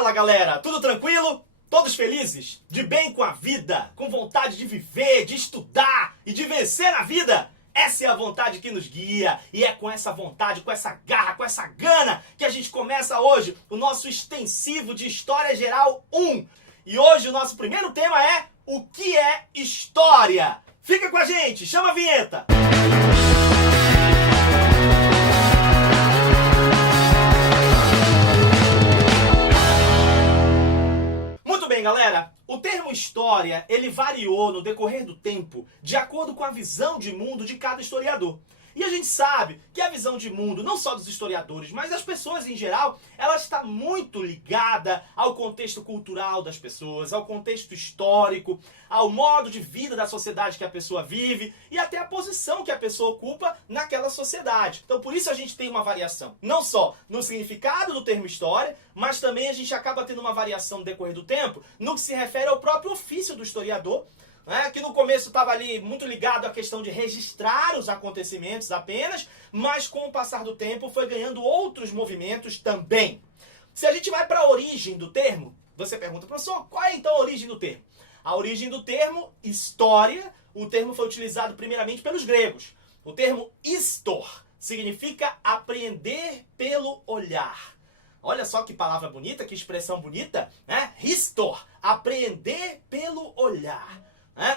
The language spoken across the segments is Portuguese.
Fala galera, tudo tranquilo? Todos felizes? De bem com a vida? Com vontade de viver, de estudar e de vencer na vida? Essa é a vontade que nos guia e é com essa vontade, com essa garra, com essa gana que a gente começa hoje o nosso extensivo de História Geral 1. E hoje o nosso primeiro tema é o que é história? Fica com a gente, chama a vinheta! Muito bem, galera, o termo história, ele variou no decorrer do tempo de acordo com a visão de mundo de cada historiador. E a gente sabe que a visão de mundo, não só dos historiadores, mas das pessoas em geral, ela está muito ligada ao contexto cultural das pessoas, ao contexto histórico, ao modo de vida da sociedade que a pessoa vive e até a posição que a pessoa ocupa naquela sociedade. Então por isso a gente tem uma variação, não só no significado do termo história, mas também a gente acaba tendo uma variação no decorrer do tempo no que se refere ao próprio ofício do historiador, que no começo estava ali muito ligado à questão de registrar os acontecimentos apenas, mas com o passar do tempo foi ganhando outros movimentos também. Se a gente vai para a origem do termo, você pergunta, professor, qual é então a origem do termo? A origem do termo história, o termo foi utilizado primeiramente pelos gregos. O termo histor significa apreender pelo olhar. Olha só que palavra bonita, que expressão bonita, né? Histor, apreender pelo olhar.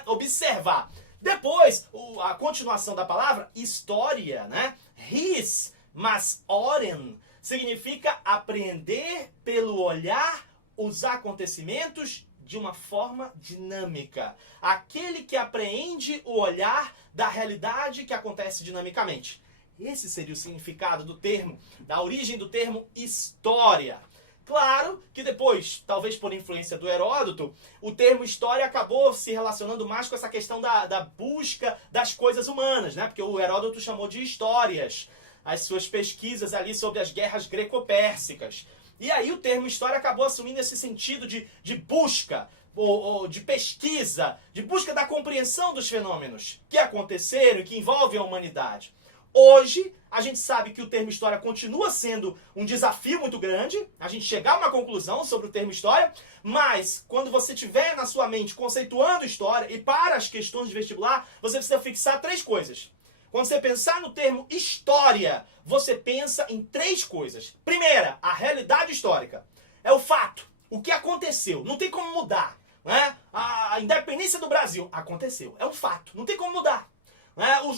Observar. Depois, a continuação da palavra, história, né? His, mas oren, significa apreender pelo olhar os acontecimentos de uma forma dinâmica. Aquele que apreende o olhar da realidade que acontece dinamicamente. Esse seria o significado do termo, da origem do termo história. Claro que depois, talvez por influência do Heródoto, o termo história acabou se relacionando mais com essa questão da busca das coisas humanas, né? Porque o Heródoto chamou de histórias as suas pesquisas ali sobre as guerras greco-pérsicas. E aí o termo história acabou assumindo esse sentido de busca, ou de pesquisa, de busca da compreensão dos fenômenos que aconteceram e que envolvem a humanidade. Hoje, a gente sabe que o termo história continua sendo um desafio muito grande, a gente chegar a uma conclusão sobre o termo história, mas quando você tiver na sua mente conceituando história, e para as questões de vestibular, você precisa fixar três coisas. Quando você pensar no termo história, você pensa em três coisas. Primeira, a realidade histórica. É o fato, o que aconteceu, não tem como mudar. Né? A independência do Brasil aconteceu, é um fato, não tem como mudar.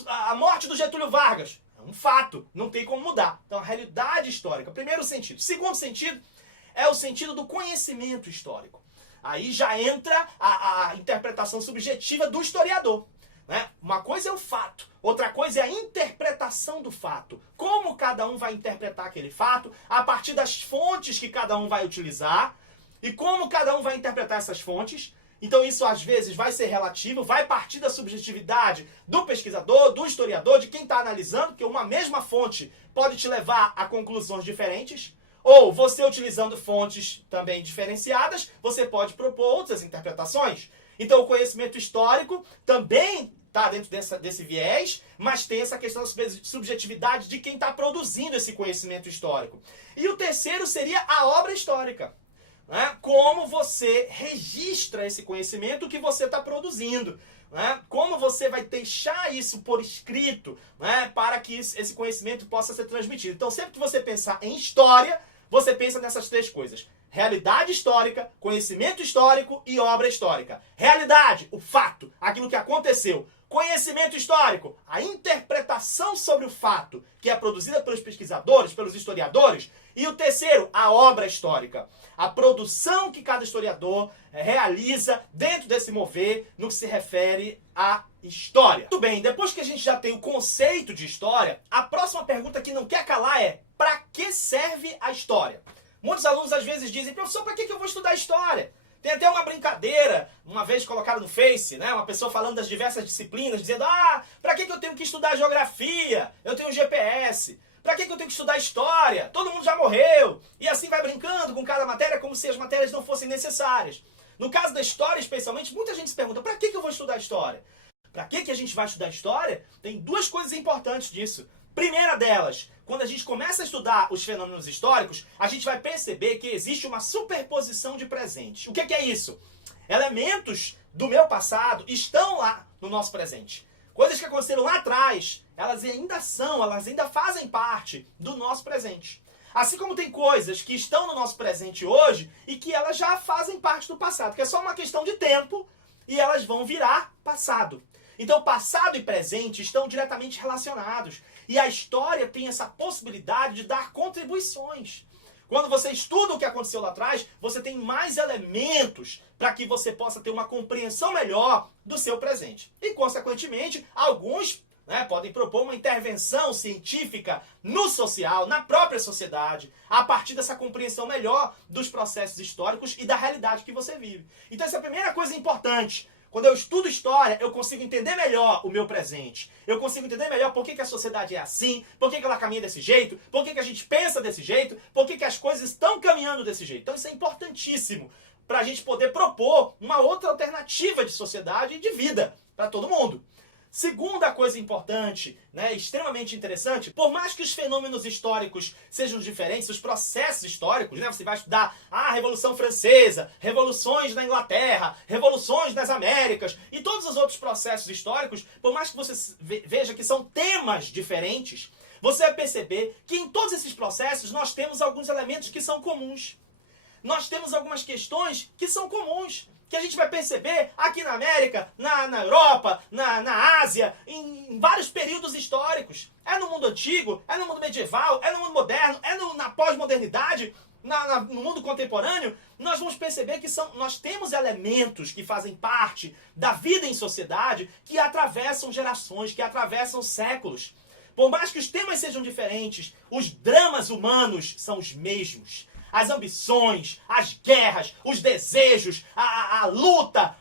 A morte do Getúlio Vargas é um fato, não tem como mudar. Então a realidade histórica, primeiro sentido. Segundo sentido é o sentido do conhecimento histórico. Aí já entra a interpretação subjetiva do historiador. Uma coisa é o fato, outra coisa é a interpretação do fato. Como cada um vai interpretar aquele fato, a partir das fontes que cada um vai utilizar, e como cada um vai interpretar essas fontes. Então isso às vezes vai ser relativo, vai partir da subjetividade do pesquisador, do historiador, de quem está analisando, porque uma mesma fonte pode te levar a conclusões diferentes, ou você utilizando fontes também diferenciadas, você pode propor outras interpretações. Então o conhecimento histórico também está dentro desse viés, mas tem essa questão da subjetividade de quem está produzindo esse conhecimento histórico. E o terceiro seria a obra histórica. Como você registra esse conhecimento que você está produzindo. Como você vai deixar isso por escrito, para que esse conhecimento possa ser transmitido. Então sempre que você pensar em história, você pensa nessas três coisas. Realidade histórica, conhecimento histórico e obra histórica. Realidade, o fato, aquilo que aconteceu. Conhecimento histórico, a interpretação sobre o fato, que é produzida pelos pesquisadores, pelos historiadores. E o terceiro, a obra histórica. A produção que cada historiador realiza dentro desse mover no que se refere à história. Muito bem, depois que a gente já tem o conceito de história, a próxima pergunta que não quer calar é: para que serve a história? Muitos alunos às vezes dizem: professor, para que eu vou estudar história? Tem até uma brincadeira, uma vez colocaram no Face, uma pessoa falando das diversas disciplinas, dizendo: para que eu tenho que estudar geografia? Eu tenho GPS. Para que eu tenho que estudar história? Todo mundo já morreu. E assim vai brincando com cada matéria como se as matérias não fossem necessárias. No caso da história, especialmente, muita gente se pergunta: para que eu vou estudar história? Para que a gente vai estudar história? Tem duas coisas importantes disso. Primeira delas, quando a gente começa a estudar os fenômenos históricos, a gente vai perceber que existe uma superposição de presentes. O que é isso? Elementos do meu passado estão lá no nosso presente. Coisas que aconteceram lá atrás, elas ainda fazem parte do nosso presente. Assim como tem coisas que estão no nosso presente hoje e que elas já fazem parte do passado, que é só uma questão de tempo e elas vão virar passado. Então, passado e presente estão diretamente relacionados. E a história tem essa possibilidade de dar contribuições. Quando você estuda o que aconteceu lá atrás, você tem mais elementos para que você possa ter uma compreensão melhor do seu presente. E, consequentemente, alguns podem propor uma intervenção científica no social, na própria sociedade, a partir dessa compreensão melhor dos processos históricos e da realidade que você vive. Então, essa é a primeira coisa importante. Quando eu estudo história, eu consigo entender melhor o meu presente. Eu consigo entender melhor por que a sociedade é assim, por que ela caminha desse jeito, por que a gente pensa desse jeito, por que as coisas estão caminhando desse jeito. Então isso é importantíssimo para a gente poder propor uma outra alternativa de sociedade e de vida para todo mundo. Segunda coisa importante, extremamente interessante, por mais que os fenômenos históricos sejam diferentes, os processos históricos, você vai estudar a Revolução Francesa, revoluções na Inglaterra, revoluções nas Américas e todos os outros processos históricos, por mais que você veja que são temas diferentes, você vai perceber que em todos esses processos nós temos alguns elementos que são comuns. Nós temos algumas questões que são comuns, que a gente vai perceber aqui na América, na Europa, na Ásia, em vários períodos históricos. É no mundo antigo, é no mundo medieval, é no mundo moderno, é na pós-modernidade, no mundo contemporâneo. Nós vamos perceber que nós temos elementos que fazem parte da vida em sociedade que atravessam gerações, que atravessam séculos. Por mais que os temas sejam diferentes, os dramas humanos são os mesmos. As ambições, as guerras, os desejos, a luta,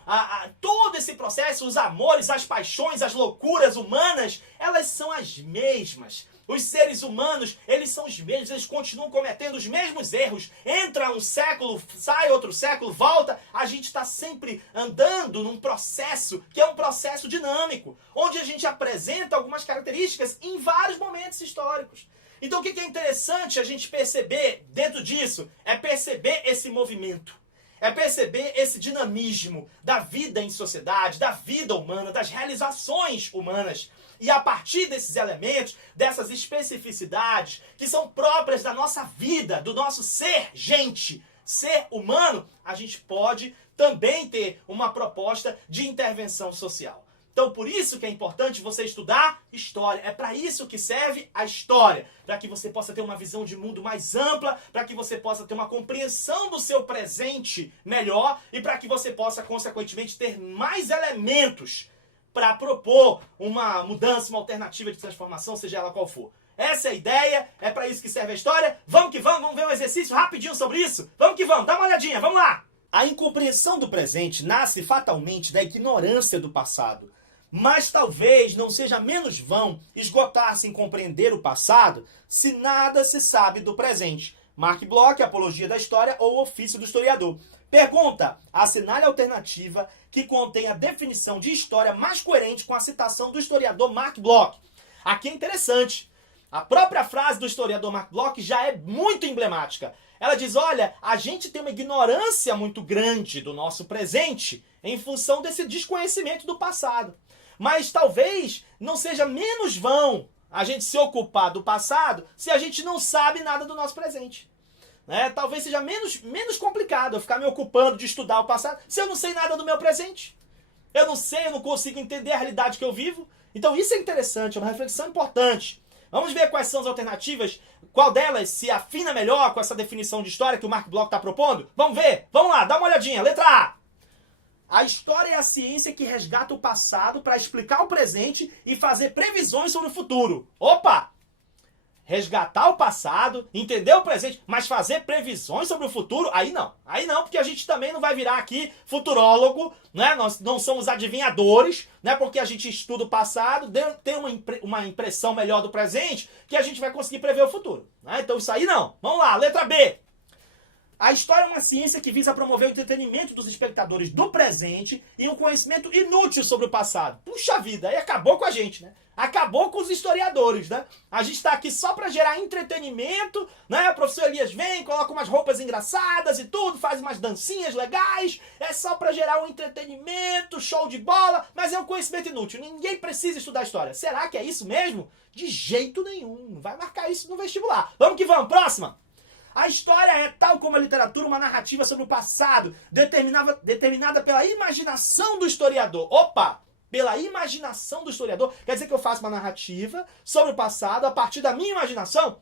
todo esse processo, os amores, as paixões, as loucuras humanas, elas são as mesmas. Os seres humanos, eles são os mesmos, eles continuam cometendo os mesmos erros. Entra um século, sai outro século, volta. A gente está sempre andando num processo que é um processo dinâmico, onde a gente apresenta algumas características em vários momentos históricos. Então o que é interessante a gente perceber dentro disso é perceber esse movimento, é perceber esse dinamismo da vida em sociedade, da vida humana, das realizações humanas. E a partir desses elementos, dessas especificidades que são próprias da nossa vida, do nosso ser gente, ser humano, a gente pode também ter uma proposta de intervenção social. Então, por isso que é importante você estudar história. É para isso que serve a história. Para que você possa ter uma visão de mundo mais ampla, para que você possa ter uma compreensão do seu presente melhor e para que você possa, consequentemente, ter mais elementos para propor uma mudança, uma alternativa de transformação, seja ela qual for. Essa é a ideia, é para isso que serve a história. Vamos que vamos ver um exercício rapidinho sobre isso? Vamos que vamos, dá uma olhadinha, vamos lá! A incompreensão do presente nasce fatalmente da ignorância do passado. Mas talvez não seja menos vão esgotar-se em compreender o passado se nada se sabe do presente. Mark Bloch, Apologia da História ou Ofício do Historiador. Pergunta: assinale a alternativa que contém a definição de história mais coerente com a citação do historiador Mark Bloch. Aqui é interessante. A própria frase do historiador Mark Bloch já é muito emblemática. Ela diz, olha, a gente tem uma ignorância muito grande do nosso presente em função desse desconhecimento do passado. Mas talvez não seja menos vão a gente se ocupar do passado se a gente não sabe nada do nosso presente. Talvez seja menos complicado eu ficar me ocupando de estudar o passado se eu não sei nada do meu presente. Eu não consigo entender a realidade que eu vivo. Então isso é interessante, é uma reflexão importante. Vamos ver quais são as alternativas, qual delas se afina melhor com essa definição de história que o Mark Bloch está propondo? Vamos ver, vamos lá, dá uma olhadinha. Letra A. A história é a ciência que resgata o passado para explicar o presente e fazer previsões sobre o futuro. Opa! Resgatar o passado, entender o presente, mas fazer previsões sobre o futuro, aí não. Aí não, porque a gente também não vai virar aqui futurólogo, Nós não somos adivinhadores, porque a gente estuda o passado, tem uma impressão melhor do presente, que a gente vai conseguir prever o futuro. Então isso aí não. Vamos lá, letra B. A história é uma ciência que visa promover o entretenimento dos espectadores do presente e um conhecimento inútil sobre o passado. Puxa vida, aí acabou com a gente, né? Acabou com os historiadores, né? A gente está aqui só para gerar entretenimento, né? O professor Elias vem, coloca umas roupas engraçadas e tudo, faz umas dancinhas legais, é só para gerar um entretenimento, show de bola, mas é um conhecimento inútil. Ninguém precisa estudar história. Será que é isso mesmo? De jeito nenhum. Vai marcar isso no vestibular. Vamos que vamos, próxima! A história é, tal como a literatura, uma narrativa sobre o passado, determinada pela imaginação do historiador. Opa! Pela imaginação do historiador. Quer dizer que eu faço uma narrativa sobre o passado a partir da minha imaginação?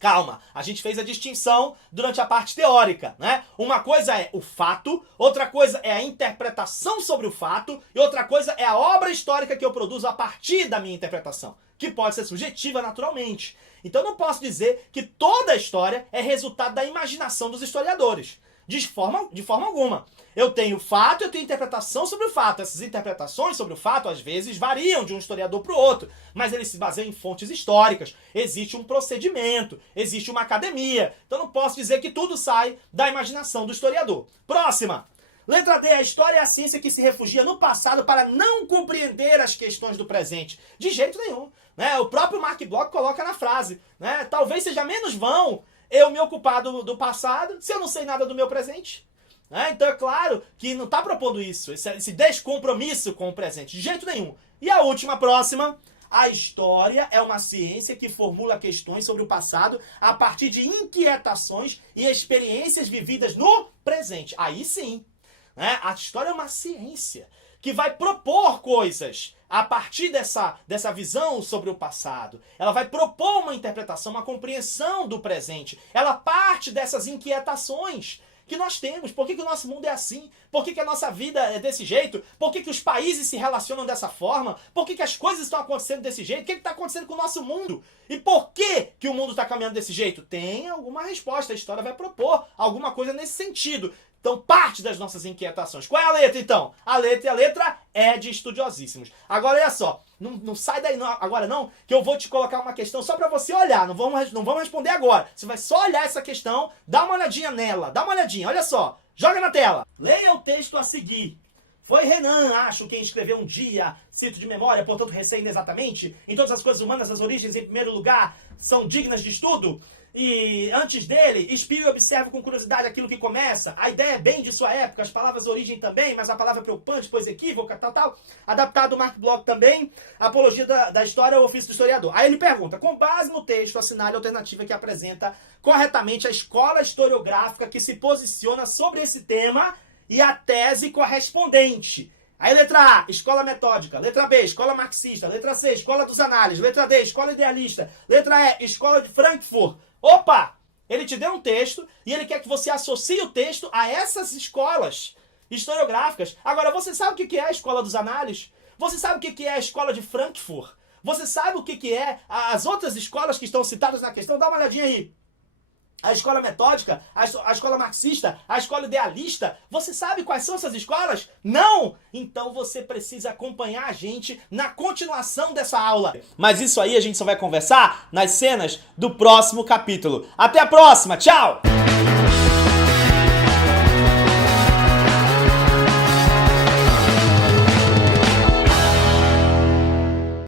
Calma, a gente fez a distinção durante a parte teórica, né? Uma coisa é o fato, outra coisa é a interpretação sobre o fato, e outra coisa é a obra histórica que eu produzo a partir da minha interpretação, que pode ser subjetiva naturalmente. Então não posso dizer que toda a história é resultado da imaginação dos historiadores. De forma alguma. Eu tenho fato, eu tenho interpretação sobre o fato. Essas interpretações sobre o fato, às vezes, variam de um historiador para o outro, mas eles se baseiam em fontes históricas. Existe um procedimento, existe uma academia. Então não posso dizer que tudo sai da imaginação do historiador. Próxima! Letra D, a história é a ciência que se refugia no passado para não compreender as questões do presente. De jeito nenhum. Né? O próprio Mark Bloch coloca na frase, né? Talvez seja menos vão eu me ocupar do passado se eu não sei nada do meu presente. Né? Então é claro que não está propondo isso, esse descompromisso com o presente. De jeito nenhum. E a última, próxima. A história é uma ciência que formula questões sobre o passado a partir de inquietações e experiências vividas no presente. Aí sim. Né? A história é uma ciência que vai propor coisas a partir dessa visão sobre o passado. Ela vai propor uma interpretação, uma compreensão do presente. Ela parte dessas inquietações que nós temos. Por que o nosso mundo é assim? Por que a nossa vida é desse jeito? Por que os países se relacionam dessa forma? Por que as coisas estão acontecendo desse jeito? O que está acontecendo com o nosso mundo? E por que o mundo está caminhando desse jeito? Tem alguma resposta. A história vai propor alguma coisa nesse sentido. Então, parte das nossas inquietações. Qual é a letra, então? A letra é de estudiosíssimos. Agora, olha só. Não sai daí agora não, que eu vou te colocar uma questão só para você olhar. Não vamos responder agora. Você vai só olhar essa questão, dá uma olhadinha nela. Dá uma olhadinha, olha só. Joga na tela. Leia o texto a seguir. Foi Renan, acho, quem escreveu um dia, cito de memória, portanto recém exatamente, em todas as coisas humanas, as origens, em primeiro lugar, são dignas de estudo. E antes dele, espio e observo com curiosidade aquilo que começa. A ideia é bem de sua época, as palavras origem também, mas a palavra é preocupante, pois equívoca, tal. Adaptado Mark Bloch também, apologia da história, o ofício do historiador. Aí ele pergunta, com base no texto, assinale a alternativa que apresenta corretamente a escola historiográfica que se posiciona sobre esse tema e a tese correspondente. Aí letra A, escola metódica. Letra B, escola marxista. Letra C, escola dos análises. Letra D, escola idealista. Letra E, escola de Frankfurt. Opa! Ele te deu um texto e ele quer que você associe o texto a essas escolas historiográficas. Agora, você sabe o que é a escola dos análises? Você sabe o que é a escola de Frankfurt? Você sabe o que é as outras escolas que estão citadas na questão? Dá uma olhadinha aí. A escola metódica, a escola marxista, a escola idealista. Você sabe quais são essas escolas? Não! Então você precisa acompanhar a gente na continuação dessa aula. Mas isso aí a gente só vai conversar nas cenas do próximo capítulo. Até a próxima! Tchau!